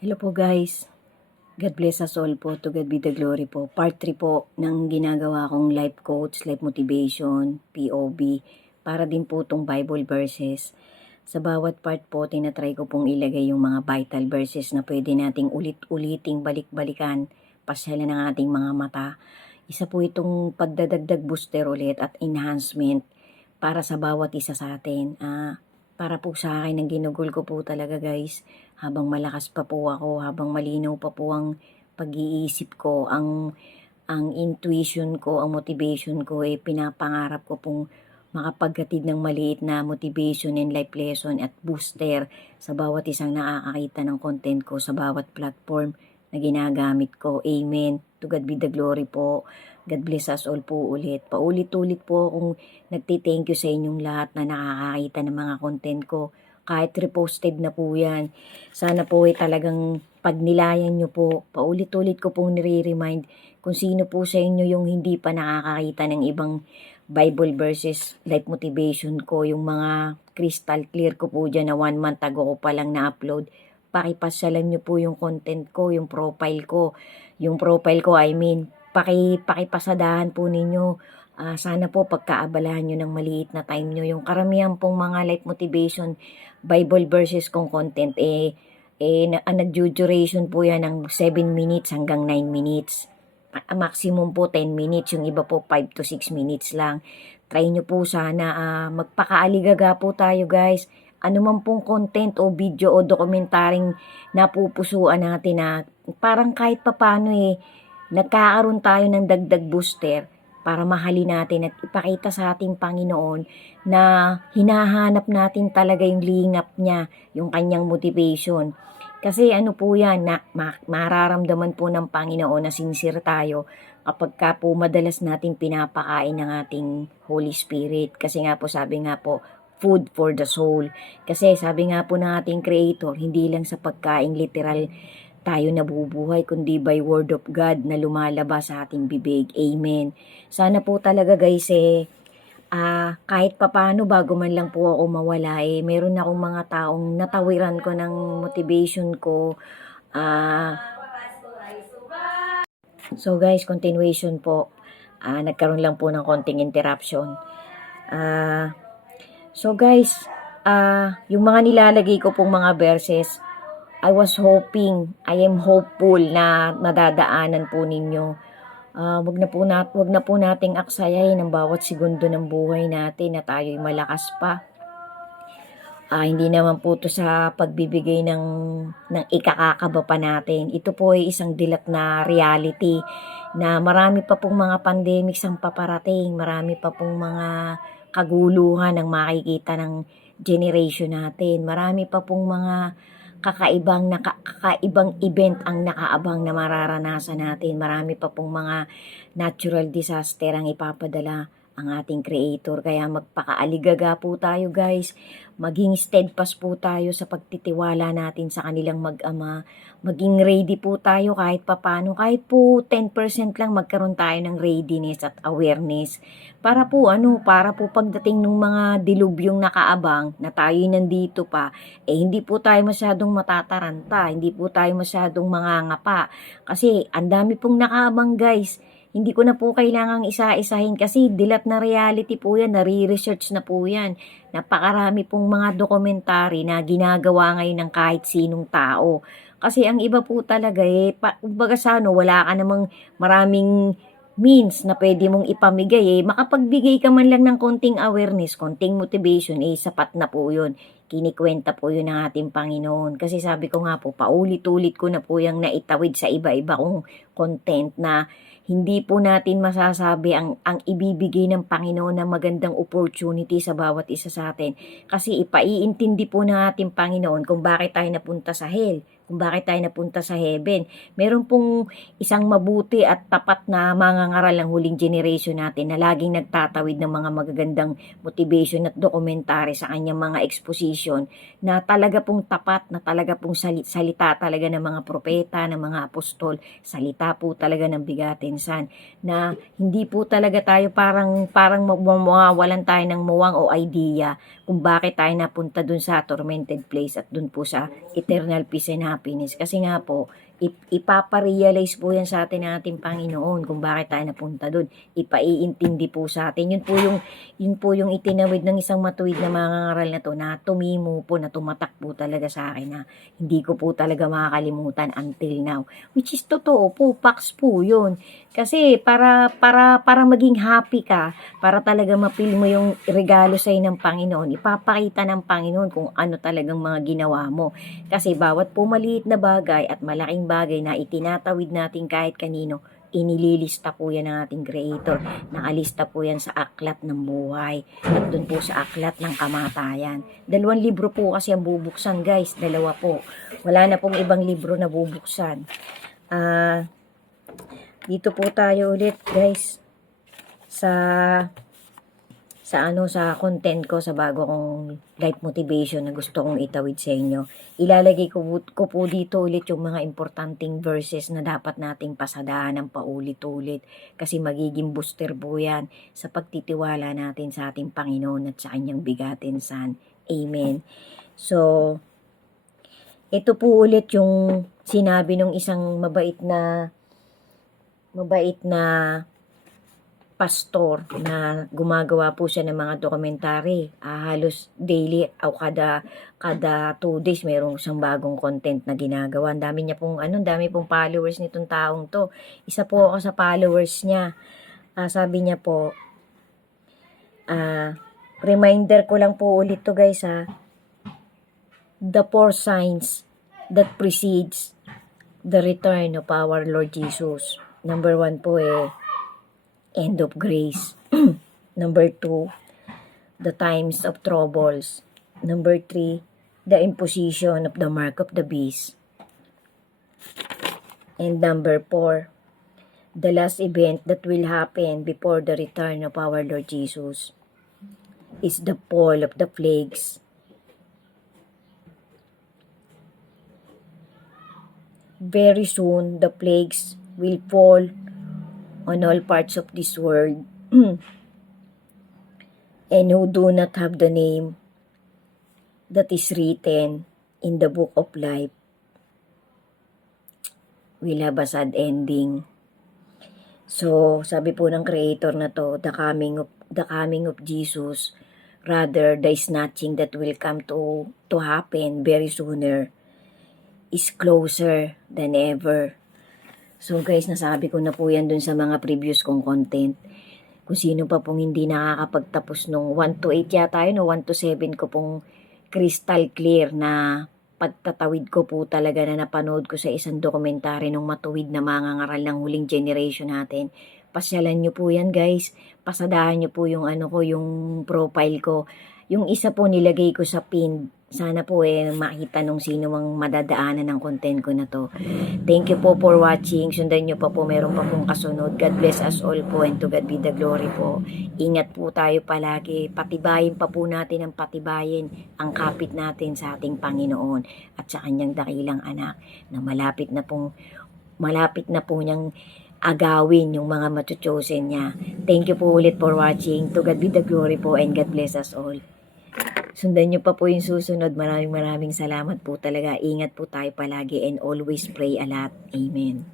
Hello po guys. God bless us all po. To God be the glory po. Part 3 po ng ginagawa kong life coach, life motivation, POB. Para din po itong Bible verses. Sa bawat part po, tinatry ko pong ilagay yung mga vital verses na pwede nating ulit-uliting balik-balikan. Pasyalan ng ating mga mata. Isa po itong pagdadagdag booster ulit at enhancement para sa bawat isa sa atin. Para po sa akin, ang ginugol ko po talaga guys, habang malakas pa po ako, habang malinaw pa po ang pag-iisip ko, ang intuition ko, ang motivation ko, pinapangarap ko pong makapaghatid ng maliit na motivation and life lesson at booster sa bawat isang nakakakita ng content ko sa bawat platform na ginagamit ko. Amen. To God be the glory po. God bless us all po ulit. Paulit-ulit po akong nagti-thank you sa inyong lahat na nakakakita ng mga content ko. Kahit reposted na po yan. Sana po talagang pagnilayan nyo po. Paulit-ulit ko pong nire-remind kung sino po sa inyo yung hindi pa nakakakita ng ibang Bible verses, life motivation ko, yung mga crystal clear ko po dyan na 1 month ago ko pa lang na-upload. Pakipasyalan nyo po yung content ko, yung profile ko. Yung profile ko, pakipasadahan po ninyo. Sana po pagkaabalahan nyo ng maliit na time nyo. Yung karamihan pong mga life motivation, Bible verses kong content, nag-duration po yan ng 7 minutes hanggang 9 minutes. Maximum po 10 minutes, yung iba po 5 to 6 minutes lang. Try nyo po sana, magpakaaligaga po tayo guys. Ano man pong content o video o dokumentaring napupusuan natin na parang kahit papano nagkakaroon tayo ng dagdag booster para mahalin natin at ipakita sa ating Panginoon na hinahanap natin talaga yung lingap niya, yung kanyang motivation. Kasi ano po yan, mararamdaman po ng Panginoon na sincere tayo kapag ka po madalas natin pinapakain ng ating Holy Spirit. Kasi nga po, sabi nga po, food for the soul. Kasi sabi nga po ng ating Creator, hindi lang sa pagkain literal tayo nabubuhay, kundi by word of God na lumalabas sa ating bibig. Amen. Sana po talaga guys kahit papano bago man lang po ako mawala meron akong mga taong natawiran ko ng motivation ko. So guys, continuation po. Nagkaroon lang po ng konting interruption. So guys, yung mga nilalagay ko pong mga verses, I am hopeful na nadadaanan po ninyo. Wag na po nating aksayahin ang bawat segundo ng buhay natin na tayo'y malakas pa. Hindi naman po to sa pagbibigay ng ikakakaba pa natin. Ito po ay isang dilat na reality na marami pa pong mga pandemics ang paparating. Marami pa pong mga kaguluhan ang makikita ng generation natin. Marami pa pong mga kakaibang event ang nakaabang na mararanasan natin. Marami pa pong mga natural disaster ang ipapadala ang ating Creator. Kaya magpakaaligaga po tayo guys. Maging steadfast po tayo sa pagtitiwala natin sa kanilang mag-ama. Maging ready po tayo kahit papano. Kahit po 10% lang magkaroon tayo ng readiness at awareness. Para po pagdating ng mga dilubyong nakaabang na tayo nandito pa, hindi po tayo masyadong matataranta. Hindi po tayo masyadong mangangapa. Kasi ang dami pong nakaabang guys. Hindi ko na po kailangang isa-isahin kasi dilat na reality po yan, nare-research na po yan. Napakarami pong mga dokumentary na ginagawa ngayon ng kahit sinong tao. Kasi ang iba po talaga kumbaga wala ka namang maraming means na pwede mong ipamigay makapagbigay ka man lang ng konting awareness, konting motivation, sapat na po yun. Kinikwenta po yun ng ating Panginoon. Kasi sabi ko nga po, paulit-ulit ko na po yung naitawid sa iba-iba kong content na hindi po natin masasabi ang ibibigay ng Panginoon na magandang opportunity sa bawat isa sa atin. Kasi ipaiintindi po ng ating Panginoon kung bakit tayo napunta sa hell, kung bakit tayo napunta sa heaven. Meron pong isang mabuti at tapat na mangangaral ng huling generation natin na laging nagtatawid ng mga magagandang motivation at dokumentary sa kanyang mga exposition vision na talaga pong tapat, na talaga pong salita talaga ng mga propeta, ng mga apostol, salita po talaga ng bigatin san, na hindi po talaga tayo parang mawawalan tayo ng muwang o idea kung bakit tayo napunta dun sa tormented place at dun po sa eternal peace and happiness. Kasi nga po, ipaparealize po yan sa atin ng ating Panginoon kung bakit tayo napunta doon. Ipaiintindi po sa atin. Yun po yung itinawid ng isang matuwid na mangangaral na to, na tumimo po, na tumatak po talaga sa akin, na hindi ko po talaga makakalimutan until now. Which is totoo po, facts po yun. Kasi para maging happy ka, para talaga mapil mo yung regalo sa'yo ng Panginoon, ipapakita ng Panginoon kung ano talagang mga ginawa mo. Kasi bawat po maliit na bagay at malaking bagay na itinatawid natin kahit kanino, inililista po yan ng ating Creator. Nakalista po yan sa aklat ng buhay at dun po sa aklat ng kamatayan. 2 libro po kasi ang bubuksan, guys. 2 po. Wala na pong ibang libro na bubuksan. Dito po tayo ulit, guys, sa content ko, sa bago kong life motivation na gusto kong itawid sa inyo. Ilalagay ko po dito ulit yung mga importanteng verses na dapat nating pasadahan ng paulit-ulit, kasi magiging booster po yan sa pagtitiwala natin sa ating Panginoon at sa kanyang bigatin san. Amen. So, ito po ulit yung sinabi ng isang mabait na pastor na gumagawa po siya ng mga dokumentary. Halos daily o kada 2 days mayroong isang bagong content na ginagawa. Ang dami pong followers nitong taong to. Isa po ako sa followers niya. Sabi niya po, reminder ko lang po ulit to, guys, the 4 signs that precedes the return of our Lord Jesus. Number 1 po end of grace. Number 2, the times of troubles. Number 3, the imposition of the mark of the beast. And number 4, the last event that will happen before the return of our Lord Jesus is the fall of the plagues. Very soon, the plagues will fall on all parts of this world. And who do not have the name that is written in the book of life will have a sad ending. So, sabi po ng Creator na to, the coming of Jesus, rather the snatching that will come to happen very sooner, is closer than ever. So guys, nasabi ko na po yan dun sa mga previous kong content. Kung sino pa pong hindi nakakapagtapos nung 1 to 8 yata yun, o 1 to 7 ko pong crystal clear na pagtatawid ko po talaga na napanood ko sa isang dokumentary nung matuwid na mangangaral ng huling generation natin. Pasyalan nyo po yan, guys. Pasadahan nyo po yung yung profile ko. Yung isa po nilagay ko sa pin. Sana po makita nung sino mang madadaanan ng content ko na to. Thank you po for watching. Sundan nyo pa po, meron pa pong kasunod. God bless us all po, and to God be the glory po. Ingat po tayo palagi. Patibayin pa po natin ang kapit natin sa ating Panginoon at sa kanyang dakilang anak na malapit na po niyang agawin yung mga matuchosen niya. Thank you po ulit for watching. To God be the glory po, and God bless us all. Sundan nyo pa po yung susunod. Maraming salamat po talaga. Ingat po tayo palagi and always pray a lot. Amen.